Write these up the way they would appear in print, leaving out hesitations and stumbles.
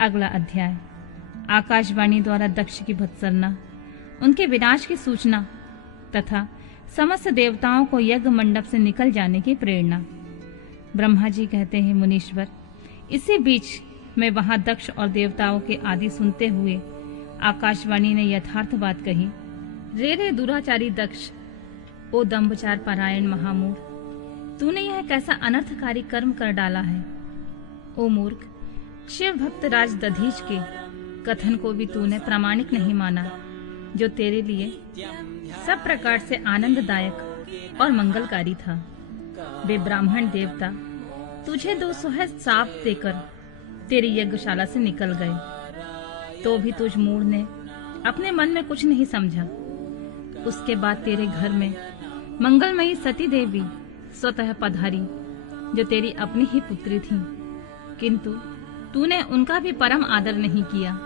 अगला अध्याय। आकाशवाणी द्वारा दक्ष की भत्सरना, उनके विनाश की सूचना तथा समस्त देवताओं को यज्ञ मंडप से निकल जाने की प्रेरणा। ब्रह्मा जी कहते हैं, मुनीश्वर, इसी बीच में वहां दक्ष और देवताओं के आदि सुनते हुए आकाशवाणी ने यथार्थ बात कही। रे दुराचारी दक्ष, ओ दंभचार पारायण महामूढ़, तूने यह कैसा अनर्थकारी कर्म कर डाला है। ओ मूर्ख, शिव भक्त राज दधीच के कथन को भी तूने प्रामाणिक नहीं माना, जो तेरे लिए सब प्रकार से आनंददायक और मंगलकारी था। वे ब्राह्मण देवता तुझे 200 साप देकर तेरी यज्ञशाला से निकल गए, तो भी तुझ मूढ़ ने अपने मन में कुछ नहीं समझा। उसके बाद तेरे घर में मंगलमयी सती देवी स्वतः पधारी, जो तेरी अपनी ही पुत्री थी, किंतु तूने उनका भी परम आदर नहीं किया।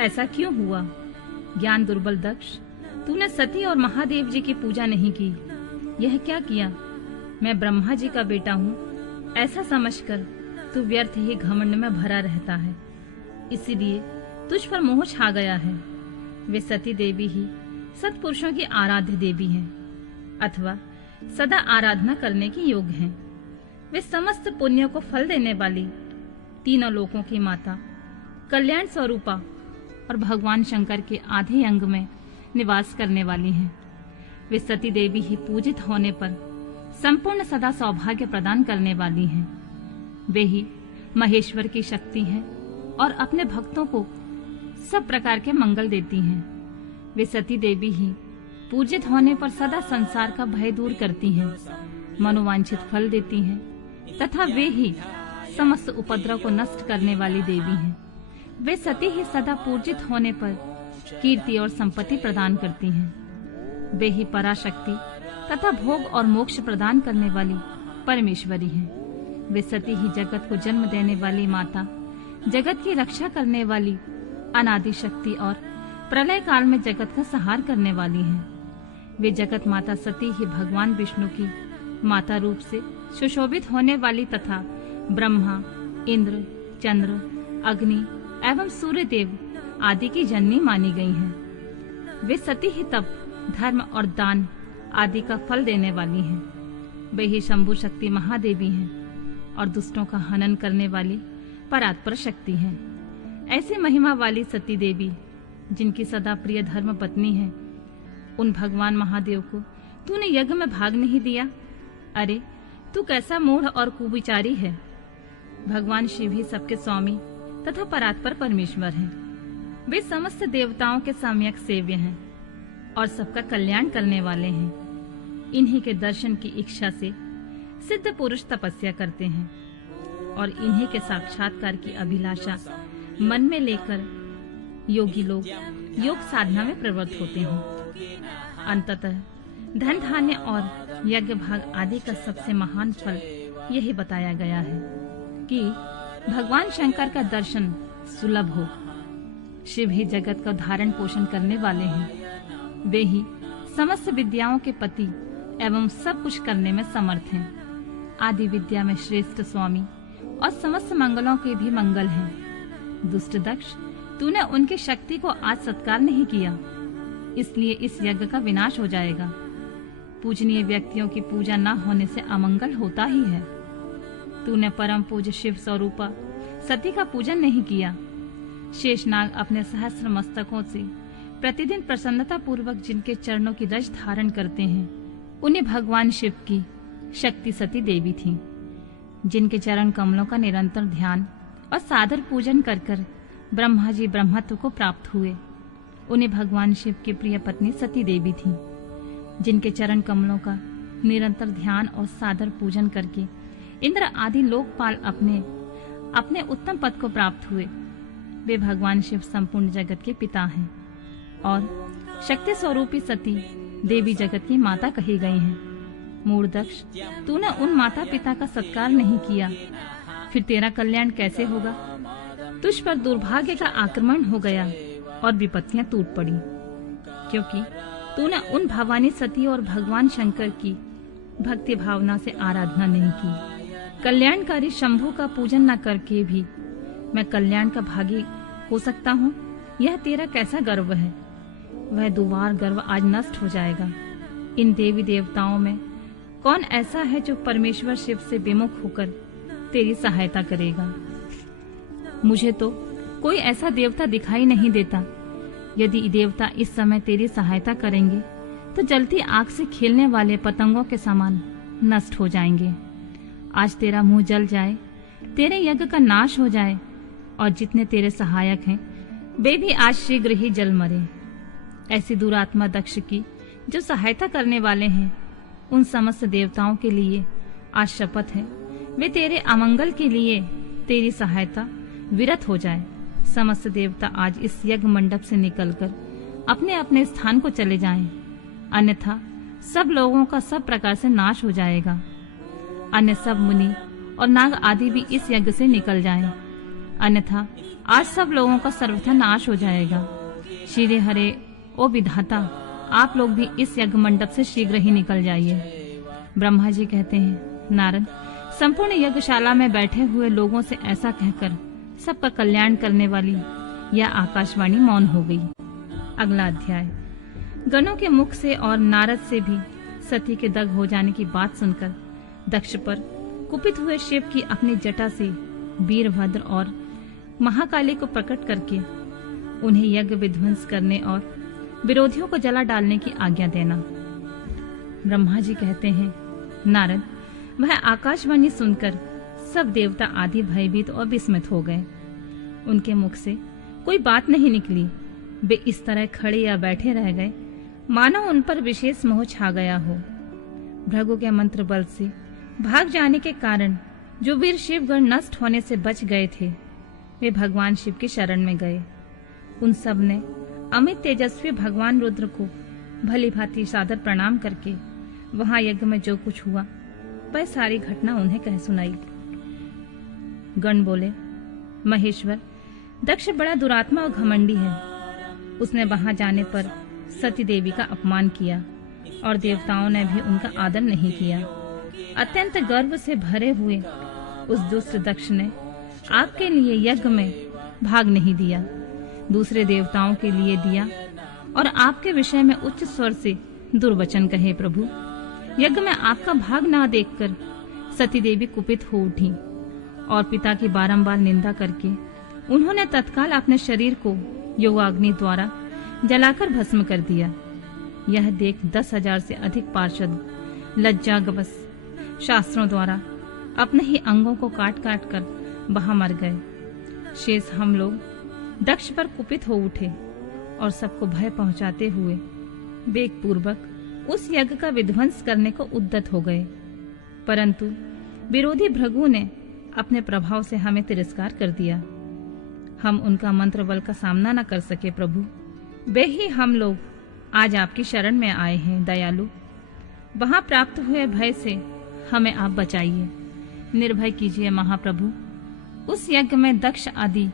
ऐसा क्यों हुआ? ज्ञान दुर्बल दक्ष, तूने सती और महादेव जी की पूजा नहीं की। यह क्या किया? मैं ब्रह्मा जी का बेटा हूँ ऐसा समझकर तू व्यर्थ ही घमंड में भरा रहता है, इसीलिए तुझ पर मोह छा गया है। वे सती देवी ही सत्पुरुषों की आराध्य देवी हैं, अथवा सदा आराधना करने की योग्य हैं। वे समस्त पुण्यों को फल देने वाली, तीनों लोकों की माता, कल्याण स्वरूपा और भगवान शंकर के आधे अंग में निवास करने वाली हैं। वे सती देवी ही पूजित होने पर संपूर्ण सदा सौभाग्य प्रदान करने वाली हैं। वे ही महेश्वर की शक्ति हैं और अपने भक्तों को सब प्रकार के मंगल देती हैं। वे सती देवी ही पूजित होने पर सदा संसार का भय दूर करती हैं, मनोवांछित फल देती हैं तथा वे ही समस्त उपद्रव को नष्ट करने वाली देवी हैं। वे सती ही सदा पूजित होने पर कीर्ति और संपत्ति प्रदान करती हैं। वे ही पराशक्ति तथा भोग और मोक्ष प्रदान करने वाली परमेश्वरी हैं। वे सती ही जगत को जन्म देने वाली माता, जगत की रक्षा करने वाली अनादि शक्ति और प्रलय काल में जगत का संहार करने वाली हैं। वे जगत माता सती ही भगवान विष्णु की माता रूप से सुशोभित होने वाली तथा ब्रह्मा, इंद्र, चंद्र, अग्नि एवं सूर्य देव आदि की जननी मानी गई हैं। वे सती ही तप, धर्म और दान आदि का फल देने वाली हैं। वे ही शंभु शक्ति महादेवी हैं और दुष्टों का हनन करने वाली परात्पर शक्ति हैं। ऐसी महिमा वाली सती देवी, जिनकी सदा प्रिय धर्म पत्नी है, उन भगवान महादेव को तूने यज्ञ में भाग नहीं दिया। अरे, तू कैसा मूढ़ और कुविचारी है। भगवान शिव ही सबके स्वामी तथा परात्पर परमेश्वर हैं। वे समस्त देवताओं के सम्यक सेव्य हैं और सबका कल्याण करने वाले हैं। इन्हीं के दर्शन की इच्छा से सिद्ध पुरुष तपस्या करते हैं और इन्हीं के साक्षात्कार की अभिलाषा मन में लेकर योगी लोग योग साधना में प्रवृत्त होते हैं। अंततः धन धान्य और यज्ञ भाग आदि का सबसे महान फल यही बताया गया है कि भगवान शंकर का दर्शन सुलभ हो। शिव ही जगत का धारण पोषण करने वाले हैं। वे ही समस्त विद्याओं के पति एवं सब कुछ करने में समर्थ हैं। आदि विद्या में श्रेष्ठ स्वामी और समस्त मंगलों के भी मंगल हैं। दुष्ट दक्ष, तूने उनकी शक्ति को आज सत्कार नहीं किया, इसलिए इस यज्ञ का विनाश हो जाएगा। पूजनीय व्यक्तियों की पूजा न होने से अमंगल होता ही है। तूने परम पूज्य शिव स्वरूपा सती का पूजन नहीं किया। शेषनाग अपने सहस्र मस्तकों से प्रतिदिन प्रसन्नता पूर्वक जिनके चरणों की रज धारण करते हैं, उन्हें भगवान शिव की शक्ति सती देवी थी, जिनके चरण कमलों का निरंतर ध्यान और सादर पूजन कर ब्रह्मा जी ब्रह्मत्व को प्राप्त हुए। उन्हें भगवान शिव की प्रिय पत्नी सती देवी थी, जिनके चरण कमलों का निरंतर ध्यान और सादर पूजन करके इंद्र आदि लोकपाल अपने उत्तम पद को प्राप्त हुए। वे भगवान शिव संपूर्ण जगत के पिता हैं और शक्ति स्वरूपी सती देवी जगत की माता कही गई हैं। मूढ़ दक्ष, तूने उन माता पिता का सत्कार नहीं किया, फिर तेरा कल्याण कैसे होगा? तुझ पर दुर्भाग्य का आक्रमण हो गया और विपत्तियां टूट पड़ी, क्योंकि तूने उन भवानी सती और भगवान शंकर की भक्ति भावना से आराधना नहीं की। कल्याणकारी शंभु का पूजन न करके भी मैं कल्याण का भागी हो सकता हूँ, यह तेरा कैसा गर्व है। वह दुवार गर्व आज नष्ट हो जाएगा। इन देवी देवताओं में कौन ऐसा है जो परमेश्वर शिव से विमुख होकर तेरी सहायता करेगा? मुझे तो कोई ऐसा देवता दिखाई नहीं देता। यदि देवता इस समय तेरी सहायता करेंगे तो जलती आग से खेलने वाले पतंगों के समान नष्ट हो जाएंगे। आज तेरा मुंह जल जाए, तेरे यज्ञ का नाश हो जाए और जितने तेरे सहायक हैं वे भी आज शीघ्र ही जल मरे। ऐसी दुरात्मा दक्ष की जो सहायता करने वाले हैं, उन समस्त देवताओं के लिए आज शपथ है, वे तेरे अमंगल के लिए तेरी सहायता विरत हो जाए। समस्त देवता आज इस यज्ञ मंडप से निकलकर अपने अपने स्थान को चले जाएं, अन्यथा सब लोगों का सब प्रकार से नाश हो जाएगा। अन्य सब मुनि और नाग आदि भी इस यज्ञ से निकल जाएं, अन्यथा आज सब लोगों का सर्वथा नाश हो जाएगा। श्री हरे ओ विधाता, आप लोग भी इस यज्ञ मंडप से शीघ्र ही निकल जाइए। ब्रह्मा जी कहते हैं, नारद, संपूर्ण यज्ञशाला में बैठे हुए लोगों से ऐसा कहकर सबका कल्याण करने वाली यह आकाशवाणी मौन हो गई। अगला अध्याय। गणों के मुख से और नारद से भी सती के दग्ध हो जाने की बात सुनकर दक्ष पर कुपित हुए शिव की अपनी जटा से वीरभद्र और महाकाली को प्रकट करके उन्हें यज्ञ विध्वंस करने और विरोधियों को जला डालने की आज्ञा देना। ब्रह्मा जी कहते हैं, नारद, वह आकाशवाणी सुनकर सब देवता आदि भयभीत और विस्मित हो गए। उनके मुख से कोई बात नहीं निकली। वे इस तरह खड़े या बैठे रह गए मानो उन पर विशेष मोह छा गया हो। भृगु के मंत्र बल से भाग जाने के कारण जो वीर शिवगण नष्ट होने से बच गए थे, वे भगवान शिव की शरण में गए। उन सब ने अमित तेजस्वी भगवान रुद्र को भली भांति सादर प्रणाम करके वहां यज्ञ में जो कुछ हुआ वह सारी घटना उन्हें कह सुनाई। गण बोले, महेश्वर, दक्ष बड़ा दुरात्मा और घमंडी है। उसने वहां जाने पर सती देवी का अपमान किया और देवताओं ने भी उनका आदर नहीं किया। अत्यंत गर्व से भरे हुए उस दुष्ट दक्ष ने आपके लिए यज्ञ में भाग नहीं दिया, दूसरे देवताओं के लिए दिया और आपके विषय में उच्च स्वर से दुर्वचन कहे। प्रभु, यज्ञ में आपका भाग ना देखकर सती देवी कुपित हो उठी और पिता की बारंबार निंदा करके उन्होंने तत्काल अपने शरीर को योगाग्नि द्वारा जलाकर भस्म कर दिया। यह देख 10,000 से अधिक पार्षद लज्जावश शास्त्रों द्वारा अपने ही अंगों को काट काट कर वहां मर गए। शेष हम लोग दक्ष पर कुपित हो उठे और सबको भय पहुंचाते हुए वेग पूर्वक उस यज्ञ का विध्वंस करने को उद्यत हो गए, परंतु विरोधी भृगु ने अपने प्रभाव से हमें तिरस्कार कर दिया। हम उनका मंत्र बल का सामना न कर सके। प्रभु, वे ही हम लोग आज आपकी शरण में आए हैं। दयालु, वहां प्राप्त हुए भय से हमें आप बचाइए, निर्भय कीजिए। महाप्रभु, उस यज्ञ में दक्ष आदि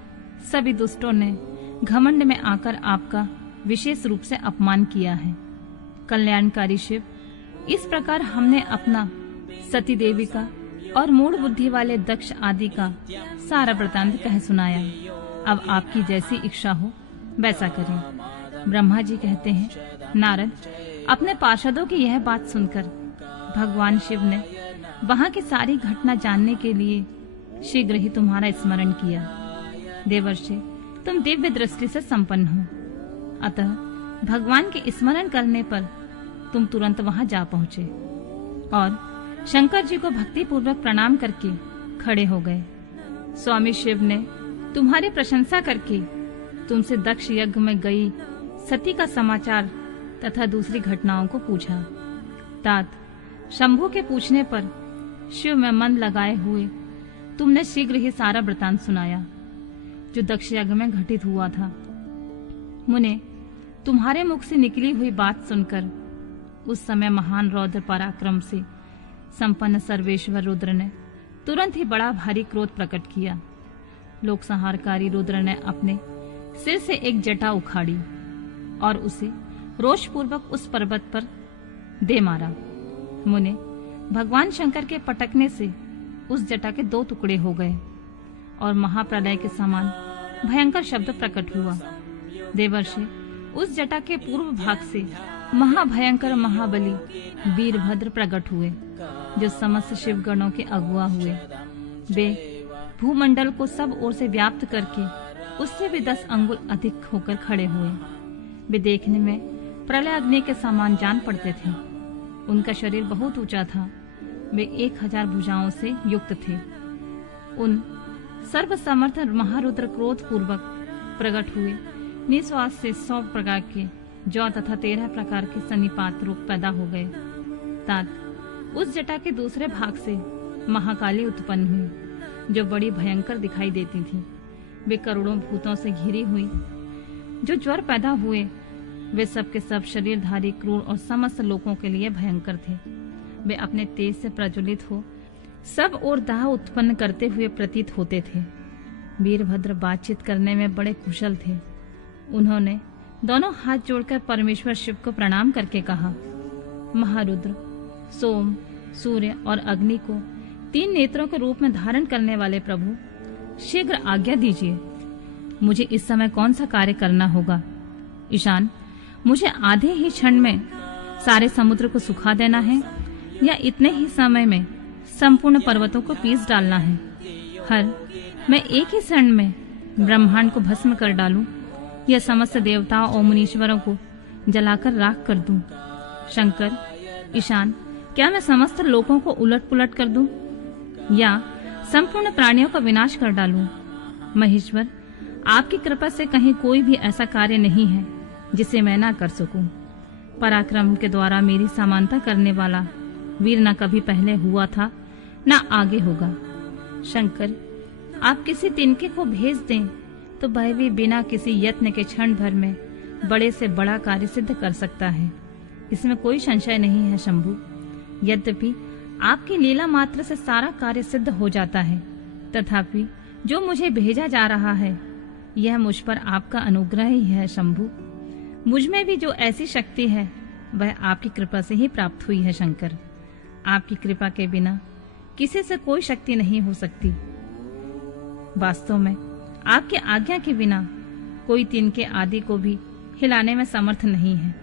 सभी दुष्टों ने घमंड में आकर आपका विशेष रूप से अपमान किया है। कल्याणकारी शिव, इस प्रकार हमने अपना सती देवी का और मूढ़ बुद्धि वाले दक्ष आदि का सारा वृतांत कह सुनाया। अब आपकी जैसी इच्छा हो वैसा करें। ब्रह्मा जी कहते हैं, नारद, अपने पार्षदों की यह बात सुनकर भगवान शिव ने वहां की सारी घटना जानने के लिए शीघ्र ही तुम्हारा स्मरण किया। देवर्षि, तुम दिव्य दृष्टि से संपन्न हो, अतः भगवान के स्मरण करने पर तुम तुरंत वहां जा पहुंचे और शंकर जी को भक्ति पूर्वक प्रणाम करके खड़े हो गए। स्वामी शिव ने तुम्हारी प्रशंसा करके तुमसे दक्ष यज्ञ में गई सती का समाचार तथा दूसरी घटनाओं को पूछा। तात, शंभु के पूछने पर शिव में मन लगाए हुए तुमने शीघ्र ही सारा वृतांत सुनाया जो दक्ष यज्ञ में घटित हुआ था। मुने, तुम्हारे मुख से निकली हुई बात सुनकर उस समय महान रौद्र पराक्रम से संपन्न सर्वेश्वर रुद्र ने तुरंत ही बड़ा भारी क्रोध प्रकट किया। लोक संहारकारी रुद्र ने अपने सिर से एक जटा उखाड़ी और उसे रोषपूर्वक उस पर्वत पर दे मारा। मुने, भगवान शंकर के पटकने से उस जटा के 2 टुकड़े हो गए और महाप्रलय के समान भयंकर शब्द प्रकट हुआ। देवर्षि उस जटा के पूर्व भाग से महाभयंकर महाबली वीरभद्र प्रकट हुए, जो समस्त शिवगणों के अगुआ हुए। वे भूमंडल को सब ओर से व्याप्त करके उससे भी 10 अंगुल अधिक होकर खड़े हुए। वे देखने में प्रलय अग्नि के समान जान पड़ते थे। उनका शरीर बहुत ऊंचा था। वे 1000 भुजाओं से युक्त थे। उन सर्वसमर्थ महारुद्र क्रोध पूर्वक प्रकट हुए निश्वास से 100 प्रकार के जौ तथा 13 प्रकार के सन्निपात रूप पैदा हो गए। तात उस जटा के दूसरे भाग से महाकाली उत्पन्न हुई, जो बड़ी भयंकर दिखाई देती थी। वे करोड़ों भूतों से घिरी हुई। जो ज्वर पैदा हुए वे सब के सब शरीरधारी, क्रूर और समस्त लोगों के लिए भयंकर थे। वे अपने तेज से प्रज्वलित हो सब और दाह उत्पन्न करते हुए प्रतीत होते थे। वीरभद्र बातचीत करने में बड़े कुशल थे। उन्होंने दोनों हाथ जोड़कर परमेश्वर शिव को प्रणाम करके कहा, महारुद्र, सोम, सूर्य और अग्नि को 3 नेत्रों के रूप में धारण करने वाले प्रभु, शीघ्र आज्ञा दीजिए। मुझे इस समय कौन सा कार्य करना होगा? ईशान, मुझे आधे ही क्षण में सारे समुद्र को सुखा देना है या इतने ही समय में संपूर्ण पर्वतों को पीस डालना है? हर मैं एक ही क्षण में ब्रह्मांड को भस्म कर डालूं या समस्त देवताओं और मुनीश्वरों को जलाकर राख कर दूं? शंकर, ईशान, क्या मैं समस्त लोकों को उलट पुलट कर दूं या संपूर्ण प्राणियों का विनाश कर डालूं? महेश्वर, आपकी कृपा से कहीं कोई भी ऐसा कार्य नहीं है जिसे मैं ना कर सकूं। पराक्रम के द्वारा मेरी समानता करने वाला वीर न कभी पहले हुआ था न आगे होगा। शंकर, आप किसी तिनके को भेज दें तो वह भी बिना किसी यत्न के क्षण भर में बड़े से बड़ा कार्य सिद्ध कर सकता है। इसमें कोई संशय नहीं है शंभु। यद्यपि आपकी लीला मात्र से सारा कार्य सिद्ध हो जाता है, तथापि जो मुझे भेजा जा रहा है यह मुझ पर आपका अनुग्रह ही है शंभु। मुझ में भी जो ऐसी शक्ति है वह आपकी कृपा से ही प्राप्त हुई है शंकर। आपकी कृपा के बिना किसी से कोई शक्ति नहीं हो सकती। वास्तव में आपकी आज्ञा के बिना कोई तिनके आदि को भी हिलाने में समर्थ नहीं है,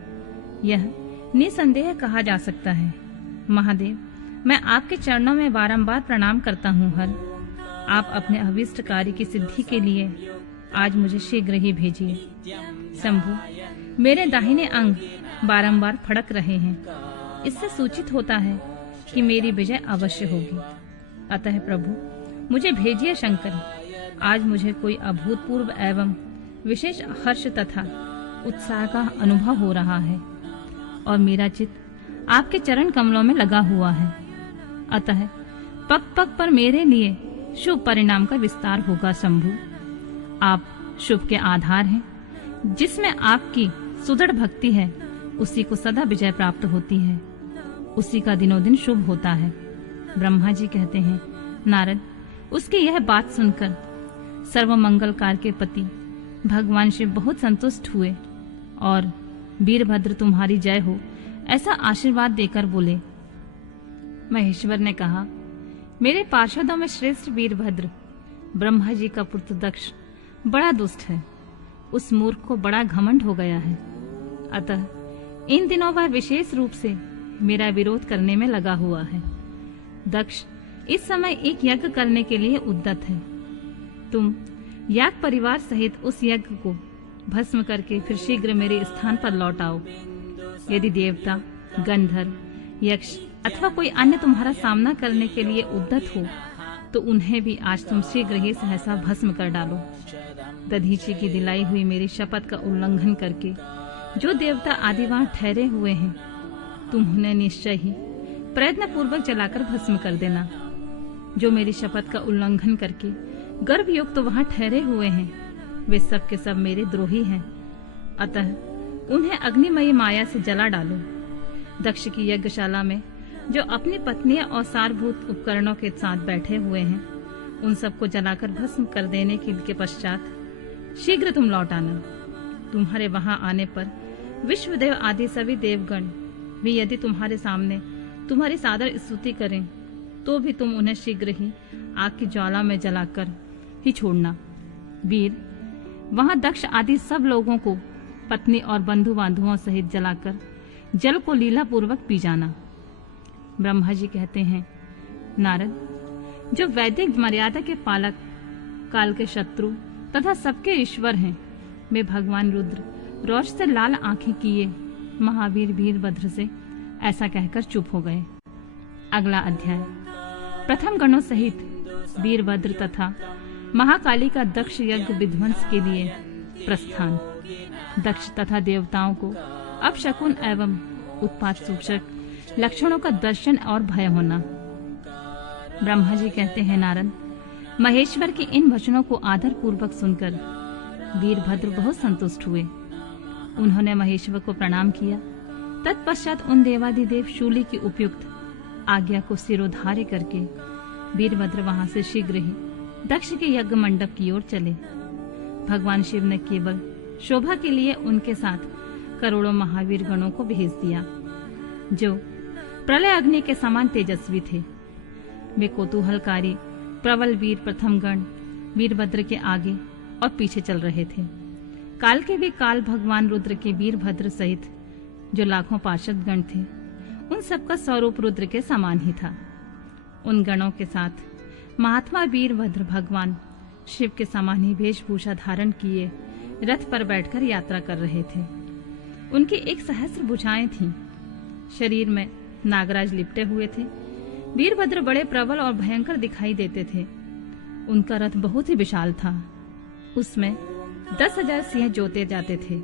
यह निसंदेह कहा जा सकता है। महादेव, मैं आपके चरणों में बारंबार प्रणाम करता हूँ। हर आप अपने अभिष्ट कार्य की सिद्धि के लिए आज मुझे शीघ्र ही भेजिए। शंभु, मेरे दाहिने अंग बारंबार फड़क रहे हैं। इससे सूचित होता है कि मेरी विजय अवश्य होगी। अतः प्रभु, मुझे भेजिए शंकर। आज मुझे कोई अभूतपूर्व एवं विशेष हर्ष तथा उत्साह का अनुभव हो रहा है और मेरा चित्त आपके चरण कमलों में लगा हुआ है। अतः पग पग पर मेरे लिए शुभ परिणाम का विस्तार होगा शंभु। आप शुभ के आधार हैं। जिसमें आपकी सुदृढ़ भक्ति है उसी को सदा विजय प्राप्त होती है, उसी का दिनों दिन शुभ होता है। ब्रह्मा जी कहते हैं, नारद, उसकी यह बात सुनकर सर्व मंगलकार के पति भगवान शिव बहुत संतुष्ट हुए और वीरभद्र तुम्हारी जय हो ऐसा आशीर्वाद देकर बोले। महेश्वर ने कहा, मेरे पार्षदों में श्रेष्ठ वीरभद्र ब्रह्मा जी का पुत्र दक्ष बड़ा दुष्ट है। उस मूर्ख को बड़ा घमंड हो गया है। अतः इन दिनों वह विशेष रूप से मेरा विरोध करने में लगा हुआ है। दक्ष इस समय एक यज्ञ करने के लिए उद्यत है। तुम याग परिवार सहित उस यज्ञ को भस्म करके फिर शीघ्र मेरे स्थान पर लौट आओ। यदि देवता, गंधर्व, यक्ष अथवा कोई अन्य तुम्हारा सामना करने के लिए उद्यत हो तो उन्हें भी आज तुम शीघ्र ही सहसा भस्म कर डालो। दधीची की दिलाई हुई मेरी शपथ का उल्लंघन करके जो देवता आदि वहां ठहरे हुए हैं, तुम उन्हें निश्चय ही प्रयत्न पूर्वक जलाकर भस्म कर देना। जो मेरी शपथ का उल्लंघन करके गर्भयुक्त तो वहां ठहरे हुए हैं, वे सब के सब मेरे द्रोही हैं। अतः उन्हें अग्निमयी माया से जला डालो। दक्ष की यज्ञशाला में जो अपनी पत्नियां और सारभूत उपकरणों के साथ बैठे हुए हैं, उन सबको जलाकर भस्म कर देने के पश्चात शीघ्र तुम लौट आना। तुम्हारे वहां आने पर विश्वदेव आदि सभी देवगण भी यदि तुम्हारे सामने तुम्हारी सादर स्तुति करें तो भी तुम उन्हें शीघ्र ही आग की ज्वाला में जलाकर ही छोड़ना। वीर, वहां दक्ष आदि सब लोगों को पत्नी और बंधु बांधुओं सहित जलाकर जल को लीला पूर्वक पी जाना। ब्रह्मा जी कहते हैं, नारद, जो वैदिक मर्यादा के पालक, काल के शत्रु तथा सबके ईश्वर हैं, वे भगवान रुद्र रोष से लाल आंखें किए महावीर वीरभद्र से ऐसा कहकर चुप हो गए। अगला अध्याय। प्रथम गणों सहित वीरभद्र तथा महाकाली का दक्ष यज्ञ विध्वंस के लिए प्रस्थान। दक्ष तथा देवताओं को अपशकुन एवं उत्पात सूचक लक्षणों का दर्शन और भय होना। ब्रह्मा जी कहते हैं, नारद, महेश्वर के इन वचनों को आदर पूर्वक सुनकर वीरभद्र बहुत संतुष्ट हुए। उन्होंने महेश्वर को प्रणाम किया। तत्पश्चात उन देवादिदेव शूली की उपयुक्त आज्ञा को सिरोधार्य करके वीरभद्र वहां से शीघ्र ही दक्ष के यज्ञ मंडप की ओर चले। भगवान शिव ने केवल शोभा के लिए उनके साथ करोड़ों महावीर गणों को भेज दिया, जो प्रलय अग्नि के समान तेजस्वी थे। वे कौतूहलकारी प्रबल वीर प्रथम गण वीरभद्र के आगे और पीछे चल रहे थे। काल के भी काल भगवान रुद्र के वीरभद्र सहित जो लाखों पार्षद गण थे, उन सबका स्वरूप रुद्र के समान ही था। उन गणों के साथ महात्मा वीरभद्र भगवान शिव के समान ही वेशभूषा धारण किए रथ पर बैठकर यात्रा कर रहे थे। उनकी 1 सहस्र भुजाएं थीं। शरीर में नागराज लिपटे हुए थे। वीरभद्र बड़े प्रबल और भयंकर दिखाई देते थे। उनका रथ बहुत ही विशाल था। उसमें 10,000 सिंह जोते जाते थे,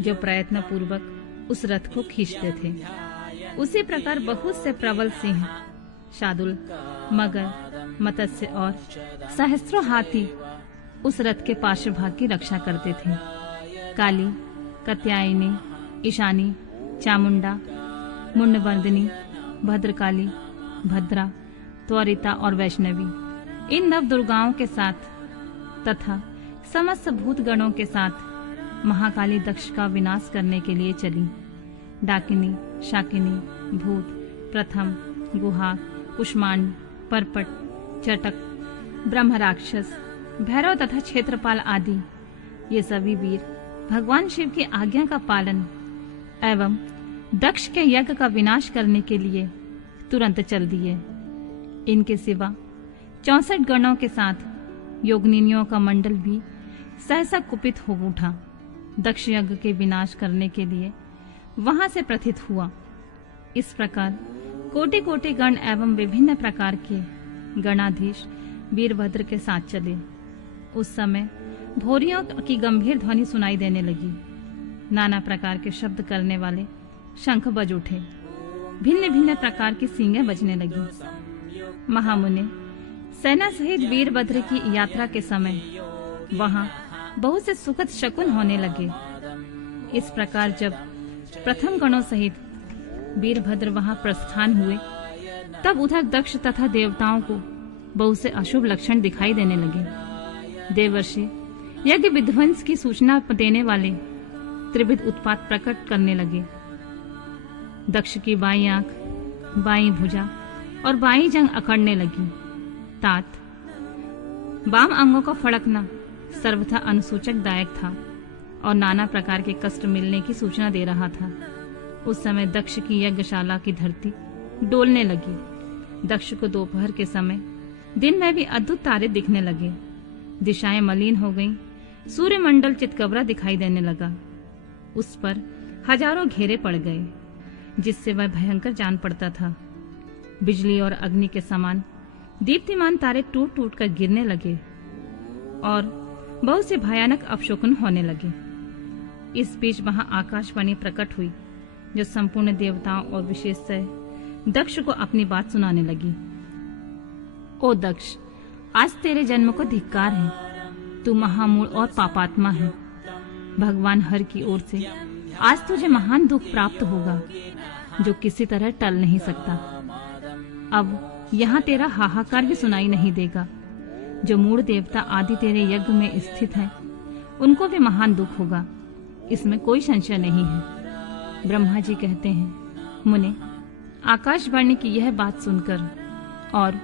जो प्रयत्न पूर्वक उस रथ को खींचते थे। उसी प्रकार बहुत से प्रबल सिंह, शार्दूल, मगर, मत्स्य और सहस्त्रों हाथी उस रथ के पार्श्व भाग की रक्षा करते थे। काली, कात्यायनी, ईशानी, चामुंडा, मुंडवर्दिनी, भद्रकाली, भद्रा, त्वरिता और वैष्णवी इन 9 दुर्गाओं के साथ तथा समस्त भूत गणों के साथ महाकाली दक्ष का विनाश करने के लिए चली। डाकिनी, शाकिनी, भूत, प्रथम, गुहा, कुष्मांड, परपट, चटक, ब्रह्म राक्षस, भैरव तथा क्षेत्रपाल आदि ये सभी वीर भगवान शिव की आज्ञा का पालन एवं दक्ष के यज्ञ का विनाश करने के लिए तुरंत चल दिए। इनके सिवा 64 गणों के साथ योगनिनियों का मंडल भी सहसा कुपित हो उठा। दक्ष यज्ञ के विनाश करने के लिए वहां से प्रथित हुआ। इस प्रकार कोटि कोटि गण एवं विभिन्न प्रकार के गणाधीश वीरभद्र के साथ चले। उस समय भोरियों की गंभीर ध्वनि सुनाई देने लगी। नाना प्रकार के शब्द करने वाले शंख बज उठे। भिन्न भिन्न प्रकार की सींगें बजने लगी। महामुनि सेना सहित वीरभद्र की यात्रा के समय वहां बहुत से सुखद शकुन होने लगे। इस प्रकार जब प्रथम गणों सहित वीरभद्र वहां प्रस्थान हुए, तब उधर दक्ष तथा देवताओं को बहुत से अशुभ लक्षण दिखाई देने लगे। देवर्षि यज्ञ विध्वंस की सूचना देने वाले त्रिविध उत्पात प्रकट करने लगे। दक्ष की बाईं आंख, बाईं भुजा और बाईं जंग अकड़ने लगी। तात, वाम अंगों का फड़कना सर्वथा अनुसूचक दायक था और नाना प्रकार के कष्ट मिलने की सूचना दे रहा था। उस समय दक्ष की यज्ञशाला की धरती डोलने लगी। दक्ष को दोपहर के समय दिन में भी अद्भुत तारे दिखने लगे। दिशाएं मलिन हो गईं। सूर्यमंडल चितकबरा दिखाई देने लगा। उस पर हजारों घेरे पड़ गए, जिससे वह भयंकर जान पड़ता था। बिजली और अग्नि के समान दीप्तिमान तारे टूट टूट कर गिरने लगे और बहुत से भयानक अपशकुन होने लगे। इस बीच वहां आकाशवाणी प्रकट हुई, जो संपूर्ण देवताओं और विशेषतः दक्ष को अपनी बात सुनाने लगी। ओ दक्ष, आज तेरे जन्म को धिक्कार है। तू महामूढ़ और पापात्मा है। भगवान हर की ओर से आज तुझे महान दुख प्राप्त होगा, जो किसी तरह टल नहीं सकता। अब यहाँ तेरा हाहाकार भी सुनाई नहीं देगा। जो मूढ़ देवता आदि तेरे यज्ञ में स्थित हैं, उनको भी महान दुख होगा, इसमें कोई संशय नहीं है। ब्रह्मा जी कहते हैं, मुने, आकाशवाणी की यह बात सुनकर और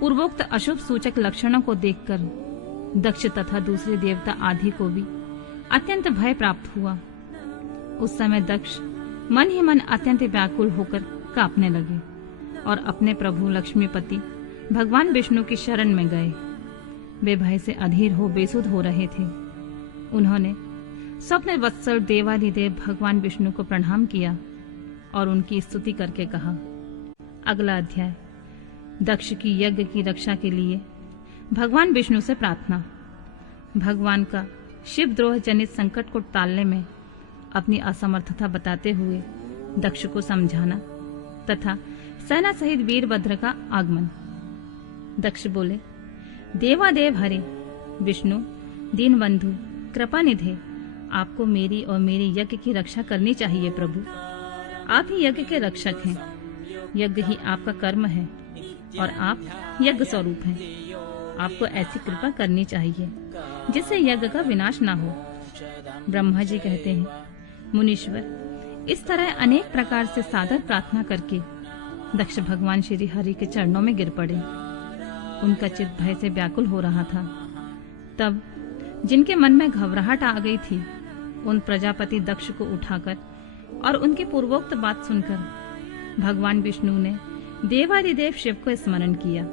पूर्वोक्त अशुभ सूचक लक्षणों को देखकर दक्ष तथा दूसरे देवता आदि को भी अत्यंत भय प्राप्त हुआ। उस समय दक्ष मन ही मन अत्यंत व्याकुल होकर कांपने लगे और अपने प्रभु लक्ष्मीपति भगवान विष्णु की शरण में गए। वे भय से अधीर हो बेसुध हो रहे थे। उन्होंने स्वप्न वत्सल देवाधिदेव भगवान विष्णु को प्रणाम किया और उनकी स्तुति करके कहा। अगला अध्याय, दक्ष की यज्ञ की रक्षा के लिए भगवान विष्णु से प्रार्थना। भगवान का शिवद्रोह जनित संकट को टालने में अपनी असमर्थता बताते हुए दक्ष को समझाना तथा सेना सहित वीरभद्र का आगमन। दक्ष बोले, देवादेव हरे विष्णु दीनबंधु कृपानिधे, आपको मेरी और मेरे यज्ञ की रक्षा करनी चाहिए। प्रभु, आप ही यज्ञ के रक्षक हैं। यज्ञ ही आपका कर्म है और आप यज्ञ स्वरूप हैं। आपको ऐसी कृपा करनी चाहिए जिससे यज्ञ का विनाश ना हो। ब्रह्मा जी कहते हैं, मुनीश्वर, इस तरह अनेक प्रकार से सादर प्रार्थना करके दक्ष भगवान श्री हरि के चरणों में गिर पड़े। उनका चित्त भय से व्याकुल हो रहा था। तब जिनके मन में घबराहट आ गई थी, उन प्रजापति दक्ष को उठाकर और उनकी पूर्वोक्त बात सुनकर भगवान विष्णु ने देवादिदेव शिव को स्मरण किया।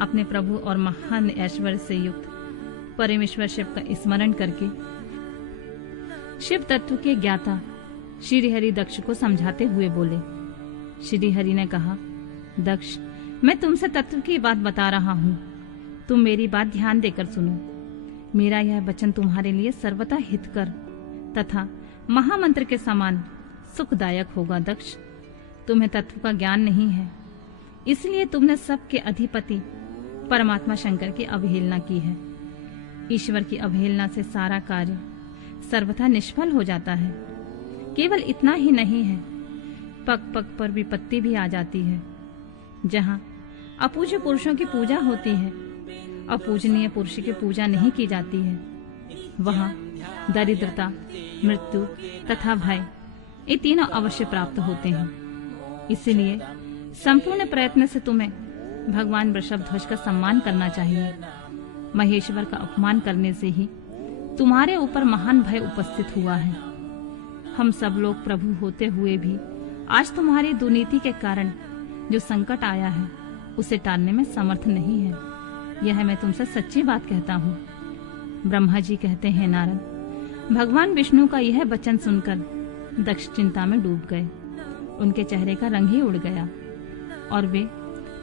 अपने प्रभु और महान ऐश्वर्य से युक्त परमेश्वर शिव का स्मरण करके शिव तत्व के ज्ञाता श्री हरि दक्ष को समझाते हुए बोले। श्री हरि ने कहा, दक्ष, मैं तुमसे तत्व की बात बता रहा हूँ। तुम मेरी बात ध्यान देकर सुनो। मेरा यह वचन तुम्हारे लिए सर्वथा हितकर तथा महामंत्र के समान सुखदायक होगा। दक्ष, तुम्हें तत्व का ज्ञान नहीं है, इसलिए तुमने सबके अधिपति परमात्मा शंकर की अवहेलना की है। ईश्वर की अवहेलना से सारा कार्य सर्वथा निष्फल हो जाता है। केवल इतना ही नहीं है, पग पग पर विपत्ति भी आ जाती है। जहाँ अपूज्य पुरुषों की पूजा होती है, अपूजनीय पुरुष की पूजा नहीं की जाती है, वहाँ दरिद्रता, मृत्यु तथा भय, ये तीनों अवश्य प्राप्त होते हैं। इसलिए संपूर्ण प्रयत्न से तुम्हें भगवान वृषभध्वज का सम्मान करना चाहिए। महेश्वर का अपमान करने से ही तुम्हारे ऊपर महान भय उपस्थित हुआ है। हम सब लोग प्रभु होते हुए भी आज तुम्हारी दुर्नीति के कारण जो संकट आया है, उसे टालने में समर्थ नहीं है। यह मैं तुमसे सच्ची बात कहता हूँ। ब्रह्मा जी कहते हैं, नारद, भगवान विष्णु का यह वचन सुनकर दक्ष चिंता में डूब गए। उनके चेहरे का रंग ही उड़ गया और वे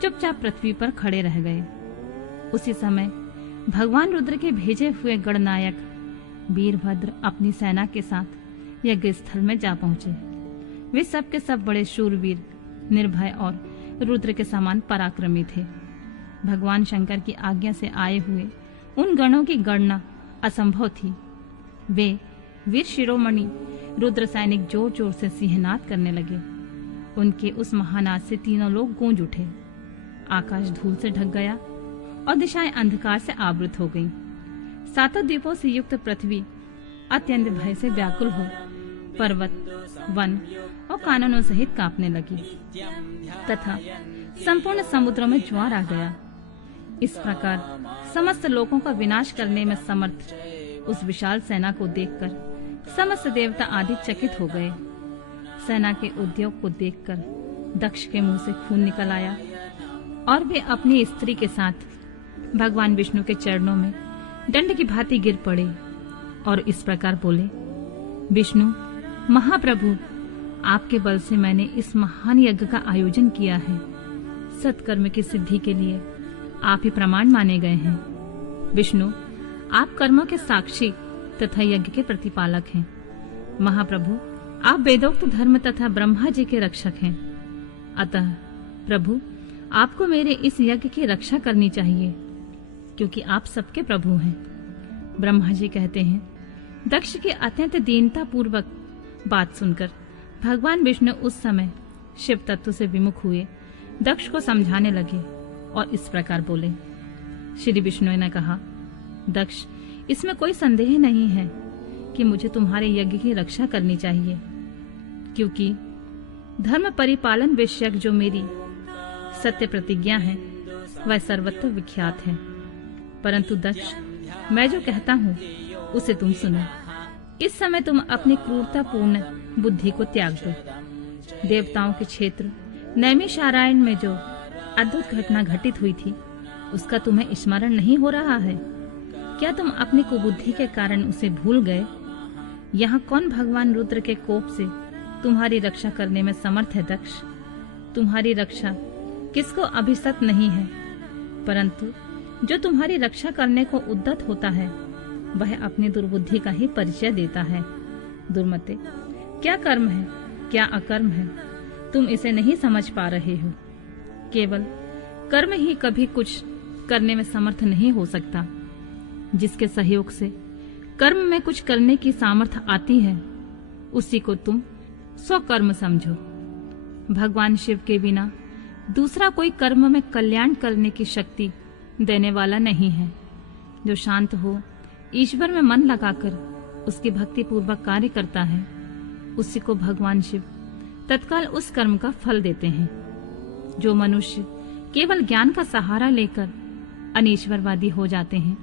चुपचाप पृथ्वी पर खड़े रह गए। उसी समय भगवान रुद्र के भेजे हुए गणनायक वीरभद्र अपनी सेना के साथ यज्ञ स्थल में जा पहुंचे। वे सब के सब बड़े शूरवीर, निर्भय और रुद्र के समान पराक्रमी थे। भगवान शंकर की आज्ञा से आए हुए उन गणों की गणना असंभव थी। वे वीर शिरोमणि रुद्र सैनिक जोर जोर से सिंहनाद करने लगे। उनके उस महानाद से तीनों लोग गूंज उठे। आकाश धूल से ढक गया और दिशाएं अंधकार से आवृत हो गईं। सातों द्वीपों से युक्त पृथ्वी अत्यंत भय से व्याकुल हो पर्वत, वन और काननों सहित कांपने लगी तथा संपूर्ण समुद्रों में ज्वार आ गया। इस प्रकार समस्त लोगों का विनाश करने में समर्थ उस विशाल सेना को देखकर समस्त देवता आदि चकित हो गए। सेना के उद्योग को देखकर दक्ष के मुंह से खून निकल आया और वे अपनी स्त्री के साथ भगवान विष्णु के चरणों में दंड की भांति गिर पड़े और इस प्रकार बोले, विष्णु महाप्रभु, आपके बल से मैंने इस महान यज्ञ का आयोजन किया है। सत्कर्म की सिद्धि के लिए आप ही प्रमाण माने गए हैं। विष्णु, आप कर्मों के साक्षी तथा यज्ञ के प्रतिपालक हैं। महाप्रभु, आप वेदोक्त धर्म तथा ब्रह्मा जी के रक्षक हैं। अतः प्रभु, आपको मेरे इस यज्ञ की रक्षा करनी चाहिए, क्योंकि आप सबके प्रभु हैं। ब्रह्मा जी कहते हैं, दक्ष की अत्यंत दीनता पूर्वक बात सुनकर भगवान विष्णु उस समय शिव तत्व से विमुख हुए दक्ष को समझाने लगे और इस प्रकार बोले। श्री विष्णु ने कहा, दक्ष, इसमें कोई संदेह नहीं है कि मुझे तुम्हारे यज्ञ की रक्षा करनी चाहिए, क्योंकि धर्म परिपालन विषयक जो मेरी सत्य प्रतिज्ञा है वह सर्वत्र विख्यात है। परंतु दक्ष, मैं जो कहता हूँ उसे तुम सुनो। इस समय तुम अपनी क्रूरतापूर्ण बुद्धि को त्याग दो। देवताओं के क्षेत्र नैमिषारण्य में जो अद्भुत घटना घटित हुई थी उसका तुम्हें स्मरण नहीं हो रहा है? क्या तुम अपनी कुबुद्धि के कारण उसे भूल गए? यहाँ कौन भगवान रुद्र के कोप से तुम्हारी रक्षा करने में समर्थ है दक्ष? तुम्हारी रक्षा किसको अभिशत नहीं है, परंतु जो तुम्हारी रक्षा करने को उद्यत होता है वह अपनी दुर्बुद्धि का ही परिचय देता है। दुर्मते, क्या कर्म है क्या अकर्म है, तुम इसे नहीं समझ पा रहे हो। केवल कर्म ही कभी कुछ करने में समर्थ नहीं हो सकता। जिसके सहयोग से कर्म में कुछ करने की सामर्थ्य आती है उसी को तुम स्वकर्म समझो। भगवान शिव के बिना दूसरा कोई कर्म में कल्याण करने की शक्ति देने वाला नहीं है। जो शांत हो, ईश्वर में मन लगाकर उसकी भक्ति पूर्वक कार्य करता है, उसी को भगवान शिव तत्काल उस कर्म का फल देते हैं। जो मनुष्य केवल ज्ञान का सहारा लेकर अनीश्वरवादी हो जाते हैं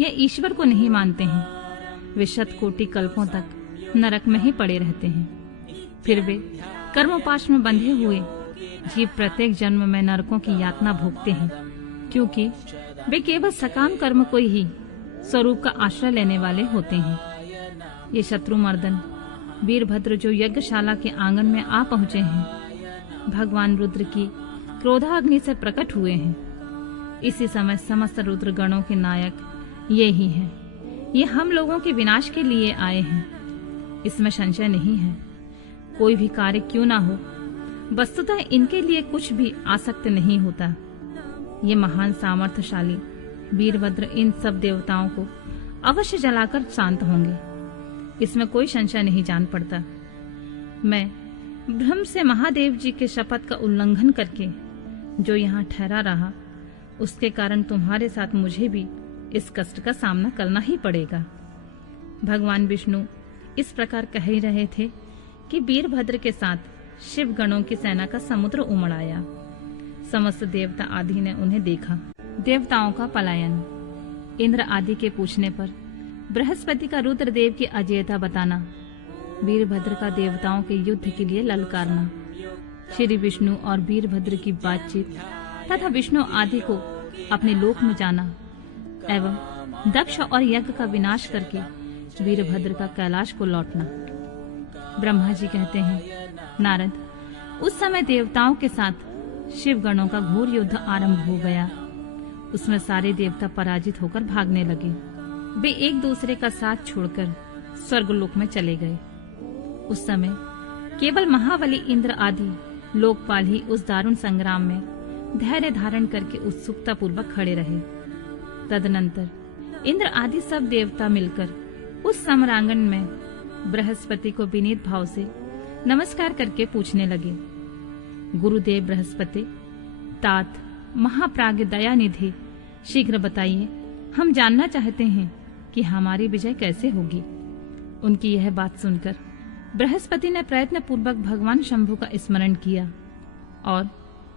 या ईश्वर को नहीं मानते हैं, वे शतकोटि कल्पों तक नरक में ही पड़े रहते हैं। फिर वे कर्मोपाश में बंधे हुए जीव प्रत्येक जन्म में नरकों की यातना भोगते हैं, क्योंकि वे केवल सकाम कर्म को ही स्वरूप का आश्रय लेने वाले होते हैं। ये शत्रुमर्दन वीरभद्र जो यज्ञशाला के आंगन में आ पहुंचे हैं, भगवान रुद्र की क्रोधाग्नि से प्रकट हुए हैं। इसी समय समस्त रुद्र गणों के नायक ये ही हैं। ये हम लोगों के विनाश के लिए आए हैं, इसमें संशय नहीं है। कोई भी कार्य क्यों ना हो, वस्तुतः इनके लिए कुछ भी आसक्त नहीं होता। ये महान सामर्थ्यशाली वीरभद्र इन सब देवताओं को अवश्य जलाकर शांत होंगे, इसमें कोई संशय नहीं जान पड़ता। मैं भ्रम से महादेव जी के शपथ का उल्लंघन करके जो यहाँ ठहरा रहा, उसके कारण तुम्हारे साथ मुझे भी इस कष्ट का सामना करना ही पड़ेगा। भगवान विष्णु इस प्रकार कह ही रहे थे कि वीरभद्र के साथ शिव गणों की सेना का समुद्र उमड़ आया। समस्त देवता आदि ने उन्हें देखा। देवताओं का पलायन। इंद्र आदि के पूछने पर बृहस्पति का रुद्रदेव की अजेयता बताना, वीरभद्र का देवताओं के युद्ध के लिए ललकारना, श्री विष्णु और वीरभद्र की बातचीत तथा विष्णु आदि को अपने लोक में जाना एवं दक्ष और यज्ञ का विनाश करके वीरभद्र का कैलाश को लौटना। ब्रह्मा जी कहते हैं, नारद, उस समय देवताओं के साथ शिव गणों का घोर युद्ध आरंभ हो गया। उसमें सारे देवता पराजित होकर भागने लगे। वे एक दूसरे का साथ छोड़कर स्वर्गलोक में चले गए। उस समय केवल महाबली इंद्र आदि लोकपाल ही उस दारुण संग्राम में धैर्य धारण करके उत्सुकता पूर्वक खड़े रहे। तदनंतर इंद्र आदि सब देवता मिलकर उस सम्रांगण में बृहस्पति को विनीत भाव से नमस्कार करके पूछने लगे, गुरुदेव बृहस्पति, तात महाप्राज्ञ दयानिधि, शीघ्र बताइए, हम जानना चाहते हैं कि हमारी विजय कैसे होगी। उनकी यह बात सुनकर बृहस्पति ने प्रयत्न पूर्वक भगवान शंभु का स्मरण किया और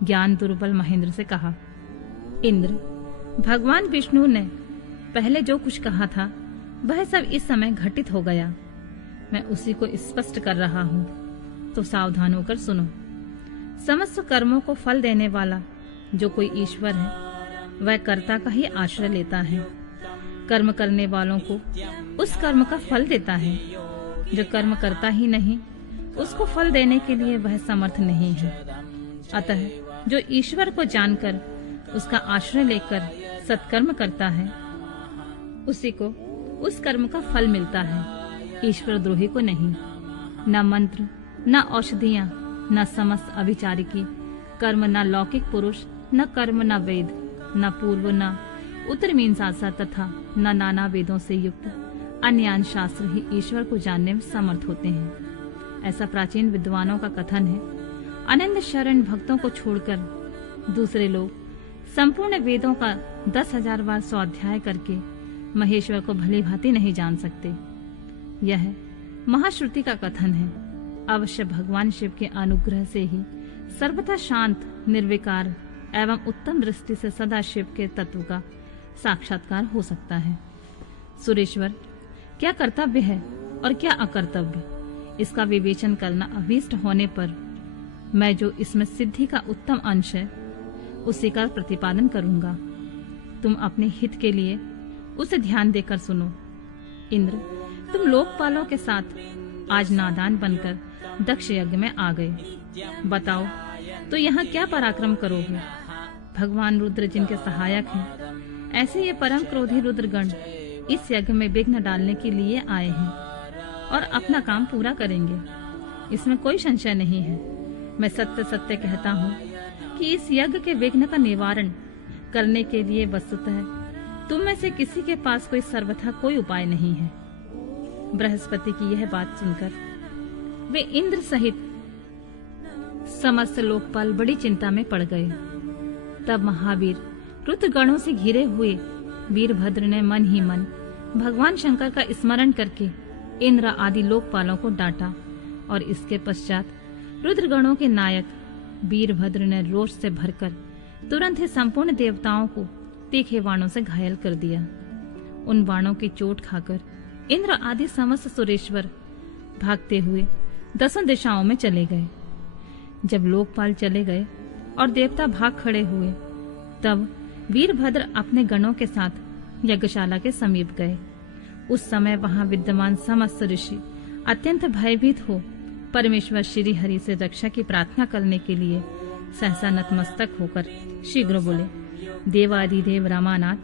ज्ञान दुर्बल महेंद्र से कहा, इंद्र, भगवान विष्णु ने पहले जो कुछ कहा था वह सब इस समय घटित हो गया। मैं उसी को स्पष्ट कर रहा हूँ, तो सावधान होकर सुनो। समस्त कर्मों को फल देने वाला जो कोई ईश्वर है वह कर्ता का ही आश्रय लेता है। कर्म करने वालों को उस कर्म का फल देता है। जो कर्म करता ही नहीं, उसको फल देने के लिए वह समर्थ नहीं है। अतः जो ईश्वर को जानकर उसका आश्रय लेकर सत्कर्म करता है, उसी को उस कर्म का फल मिलता है, ईश्वर द्रोही को नहीं। न मंत्र, न औषधियां, न समस्त अभिचारिकी कर्म, न लौकिक पुरुष, न कर्म, न वेद, न पूर्व, न उत्तर मीमांसा तथा न नाना वेदों से युक्त अन्य शास्त्र ही ईश्वर को जानने में समर्थ होते हैं। ऐसा प्राचीन विद्वानों का कथन है। अनन्य शरण भक्तों को छोड़कर दूसरे लोग संपूर्ण वेदों का 10,000 बार स्वाध्याय करके महेश्वर को भली भांति नहीं जान सकते। यह महाश्रुति का कथन है। अवश्य भगवान शिव के अनुग्रह से ही सर्वथा शांत, निर्विकार एवं उत्तम दृष्टि से सदा शिव के तत्व का साक्षात्कार हो सकता है। सुरेश्वर, क्या कर्तव्य है और क्या अकर्तव्य, इसका विवेचन करना अभीष्ट होने पर मैं जो इसमें सिद्धि का उत्तम अंश है उसी का प्रतिपादन करूंगा। तुम अपने हित के लिए उसे ध्यान देकर सुनो। इंद्र, तुम लोकपालों के साथ आज नादान बनकर दक्ष यज्ञ में आ गए। बताओ तो यहाँ क्या पराक्रम करोगे? भगवान रुद्र जिनके सहायक हैं, ऐसे ये परम क्रोधी रुद्रगण इस यज्ञ में विघ्न डालने के लिए आए हैं और अपना काम पूरा करेंगे, इसमें कोई संशय नहीं है। मैं सत्य सत्य कहता हूँ कि इस यज्ञ के विघ्न का निवारण करने के लिए वस्तुतः तुम में से किसी के पास कोई सर्वथा कोई उपाय नहीं है। बृहस्पति की यह बात सुनकर वे इंद्र सहित समस्त लोकपाल बड़ी चिंता में पड़ गए। तब महावीर रुद्रगणों से घिरे हुए वीरभद्र ने मन ही मन भगवान शंकर का स्मरण करके इंद्र आदि लोकपालों को डांटा और इसके पश्चात रुद्रगणों के नायक वीरभद्र ने रोष से भरकर तुरंत ही संपूर्ण देवताओं को तीखे बाणों से घायल कर दिया। उन बाणों की चोट खाकर इंद्र आदि समस्त सुरेश्वर भागते हुए 10 दिशाओं में चले गए। जब लोकपाल चले गए और देवता भाग खड़े हुए, तब वीरभद्र अपने गणों के साथ यज्ञशाला के समीप गए। उस समय वहां विद्यमान समस्त ऋषि अत्यंत भयभीत हो परमेश्वर श्री हरि से रक्षा की प्रार्थना करने के लिए सहसा नतमस्तक होकर शीघ्र बोले, देवादिदेव रामानाथ,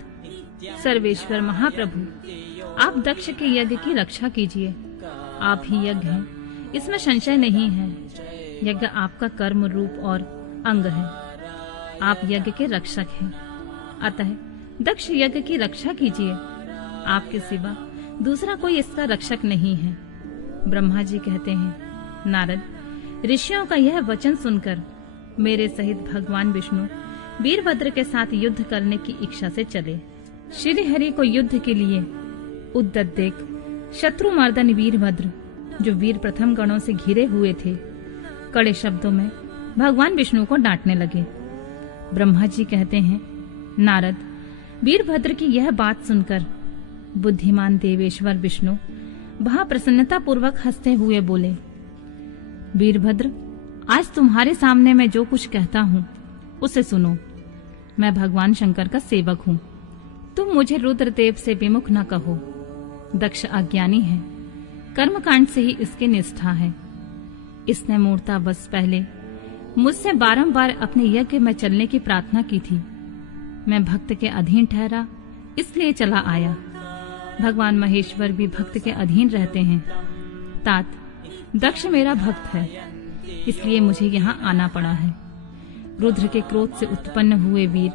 सर्वेश्वर महाप्रभु, आप दक्ष के यज्ञ की रक्षा कीजिए। आप ही यज्ञ हैं, इसमें संशय नहीं है। यज्ञ आपका कर्म रूप और अंग है। आप यज्ञ के रक्षक हैं, अतः दक्ष यज्ञ की रक्षा कीजिए। आपके सिवा दूसरा कोई इसका रक्षक नहीं है। ब्रह्मा जी कहते हैं, नारद, ऋषियों का यह वचन सुनकर मेरे सहित भगवान विष्णु वीरभद्र के साथ युद्ध करने की इच्छा से चले। श्री हरि को युद्ध के लिए उद्यत देख शत्रुमर्दन वीरभद्र, जो वीर प्रथम गणों से घिरे हुए थे, कड़े शब्दों में भगवान विष्णु को डांटने लगे। ब्रह्मा जी कहते हैं, नारद, वीरभद्र की यह बात सुनकर बुद्धिमान देवेश्वर विष्णु वहां प्रसन्नता पूर्वक हंसते हुए बोले, वीरभद्र, आज तुम्हारे सामने मैं जो कुछ कहता हूँ उसे सुनो। मैं भगवान शंकर का सेवक हूँ। तुम मुझे रुद्रदेव से विमुख न कहो। दक्ष अज्ञानी है, कर्मकांड से ही इसकी निष्ठा है। इसने मूर्तावश पहले मुझसे बारंबार अपने यज्ञ में चलने की प्रार्थना की थी। मैं भक्त के अधीन ठहरा, इसलिए चला आया। भगवान महेश्वर भी भक्त के अधीन रहते हैं। तात, दक्ष मेरा भक्त है, इसलिए मुझे यहाँ आना पड़ा है। रुद्र के क्रोध से उत्पन्न हुए वीर,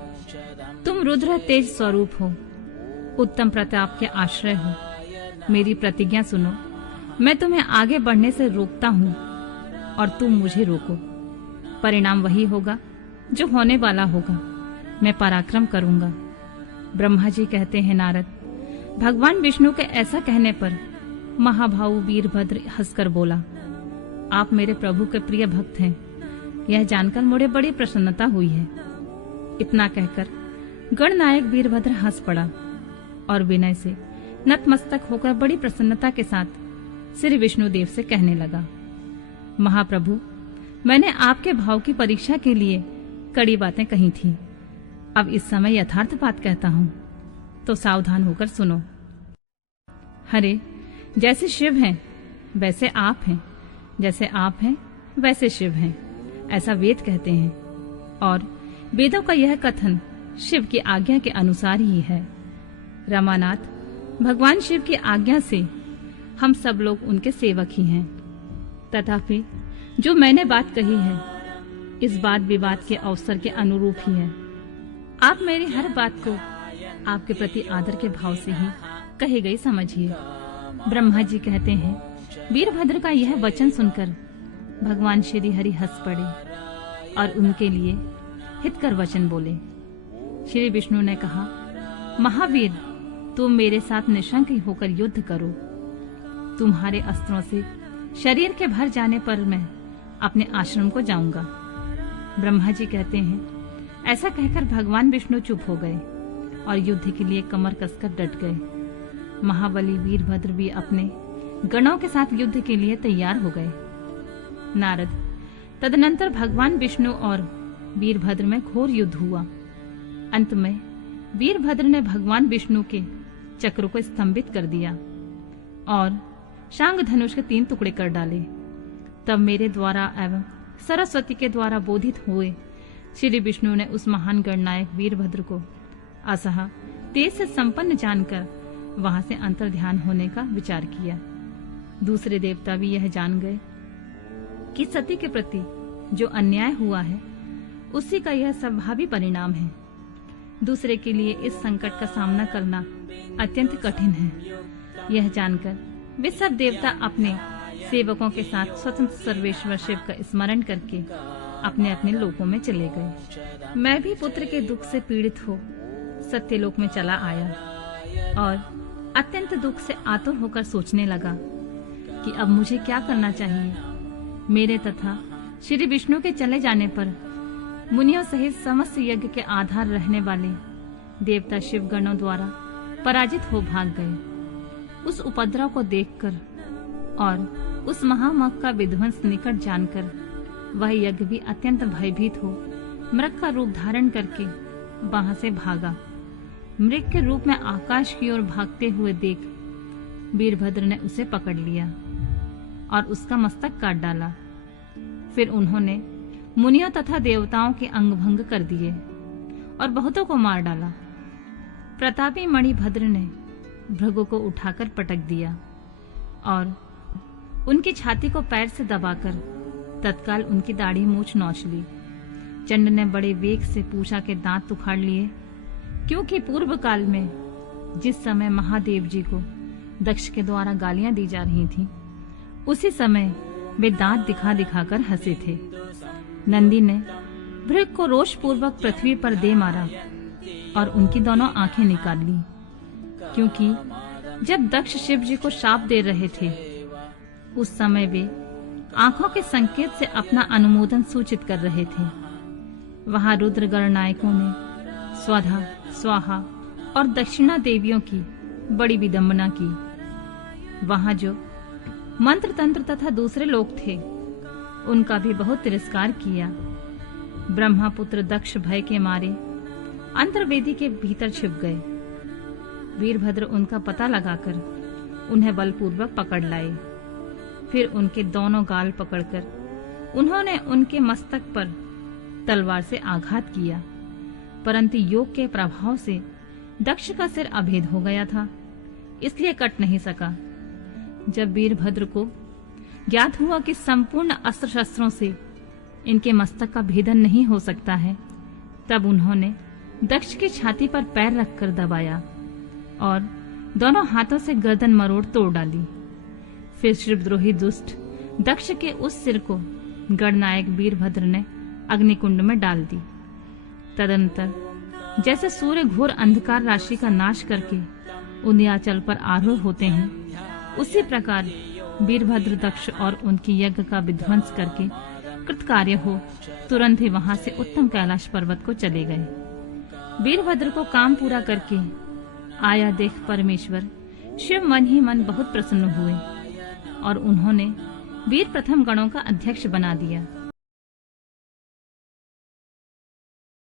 तुम रुद्र तेज स्वरूप हो, उत्तम प्रताप के आश्रय हो। मेरी प्रतिज्ञा सुनो। मैं तुम्हें आगे बढ़ने से रोकता हूँ और तुम मुझे रोको। परिणाम वही होगा जो होने वाला होगा। मैं पराक्रम करूंगा। ब्रह्मा जी कहते हैं, नारद, भगवान विष्णु के ऐसा कहने पर महाभाऊ वीरभद्र हंसकर बोला, आप मेरे प्रभु के प्रिय भक्त हैं। यह जानकर मुझे बड़ी प्रसन्नता हुई है। इतना कहकर गणनायक वीरभद्र हंस पड़ा और विनय से नतमस्तक होकर बड़ी प्रसन्नता के साथ श्री विष्णुदेव से कहने लगा, महाप्रभु, मैंने आपके भाव की परीक्षा के लिए कड़ी बातें कही थी। अब इस समय यथार्थ बात कहता हूँ, तो सावधान होकर सुनो। हरे, जैसे शिव हैं वैसे आप हैं, जैसे आप हैं वैसे शिव हैं, ऐसा वेद कहते हैं। और वेदों का यह कथन शिव की आज्ञा के अनुसार ही है। रमानाथ, भगवान शिव की आज्ञा से हम सब लोग उनके सेवक ही हैं। तथापि जो मैंने बात कही है, इस बात विवाद के अवसर के अनुरूप ही है। आप मेरी हर बात को आपके प्रति आदर के भाव से ही कही गई समझिए। ब्रह्मा जी कहते हैं, वीरभद्र का यह वचन सुनकर भगवान श्री हरि हंस पड़े और उनके लिए हितकर वचन बोले। श्री विष्णु ने कहा, महावीर, तुम मेरे साथ निशंक होकर युद्ध करो। तुम्हारे अस्त्रों से शरीर के भर जाने पर मैं अपने आश्रम को जाऊंगा। ब्रह्मा जी कहते हैं, ऐसा कहकर भगवान विष्णु चुप हो गए और युद्ध के लिए कमर कसकर डट गए। महाबली वीरभद्र भी अपने गणों के साथ युद्ध के लिए तैयार हो गए। नारद, तदनंतर भगवान विष्णु और वीरभद्र में घोर युद्ध हुआ। अंत में वीरभद्र ने भगवान विष्णु के चक्र को स्तंभित कर दिया और शांग धनुष के 3 टुकड़े कर डाले। तब मेरे द्वारा एवं सरस्वती के द्वारा बोधित हुए श्री विष्णु ने उस महान गणनायक वीरभद्र को असह तेज से संपन्न जानकर वहां से अंतर्ध्यान होने का विचार किया। दूसरे देवता भी यह जान गए कि सती के प्रति जो अन्याय हुआ है उसी का यह स्वाभाविक परिणाम है। दूसरे के लिए इस संकट का सामना करना अत्यंत कठिन है। यह जानकर वे सब देवता अपने सेवकों के साथ स्वतंत्र सर्वेश्वर शिव का स्मरण करके अपने अपने लोकों में चले गए। मैं भी पुत्र के दुख से पीड़ित हो सत्यलोक में चला आया और अत्यंत दुख से आतुर होकर सोचने लगा कि अब मुझे क्या करना चाहिए। मेरे तथा श्री विष्णु के चले जाने पर मुनियों सहित समस्त यज्ञ के आधार रहने वाले देवता शिव गणों द्वारा पराजित हो भाग गए। उस उपद्रव को देखकर और उस महामग का विध्वंस निकट जानकर वह यज्ञ भी अत्यंत भयभीत हो मृग का रूप धारण करके वहां से भागा। मृग के रूप में आकाश की ओर भागते हुए देख वीरभद्र ने उसे पकड़ लिया और उसका मस्तक काट डाला। फिर उन्होंने मुनियों तथा देवताओं के अंग भंग कर दिए और बहुतों को मार डाला। प्रतापी मणिभद्र ने भृगु को उठाकर पटक दिया और उनकी छाती को पैर से दबाकर तत्काल उनकी दाढ़ी मूछ नोच ली। चंड ने बड़े वेग से पूषा के दांत उखाड़ लिए, क्योंकि पूर्व काल में जिस समय महादेव जी को दक्ष के द्वारा गालियां दी जा रही थीं, उसी समय वे दांत दिखा दिखाकर हंसे थे। नंदी ने भृग को रोष पूर्वक पृथ्वी पर दे मारा और उनकी दोनों आंखें निकाल ली, क्योंकि जब दक्ष शिव जी को शाप दे रहे थे उस समय वे आंखों के संकेत से अपना अनुमोदन सूचित कर रहे थे। वहां रुद्र गणनायकों ने स्वधा, स्वाहा और दक्षिणा देवियों की बड़ी विडंबना की। वहां जो मंत्र तंत्र तथा दूसरे लोग थे उनका भी बहुत तिरस्कार किया। ब्रह्मापुत्र दक्ष भय के मारे अंतर्वेदी के भीतर छिप गए। वीरभद्र उनका पता लगाकर उन्हें बलपूर्वक पकड़ लाए। फिर उनके दोनों गाल पकड़कर उन्होंने उनके मस्तक पर तलवार से आघात किया, परंतु योग के प्रभाव से दक्ष का सिर अभेद हो गया था, इसलिए कट नहीं सका। जब वीरभद्र को ज्ञात हुआ कि संपूर्ण अस्त्र शस्त्रों से इनके मस्तक का भेदन नहीं हो सकता है, तब उन्होंने दक्ष की छाती पर पैर रखकर दबाया और दोनों हाथों से गर्दन मरोड़ तोड़ डाली। फिर शिवद्रोही दुष्ट दक्ष के उस सिर को गणनायक वीरभद्र ने अग्निकुंड में डाल दी। तदंतर जैसे सूर्य घोर अंधकार राशि का नाश करके उन्याचल पर आरूढ़ होते हैं, उसी प्रकार वीरभद्र दक्ष और उनकी यज्ञ का विध्वंस करके कृतकार्य हो तुरंत ही वहां से उत्तम कैलाश पर्वत को चले गए। वीरभद्र को काम पूरा करके आया देख परमेश्वर शिव मन ही मन बहुत प्रसन्न हुए और उन्होंने वीर प्रथम गणों का अध्यक्ष बना दिया।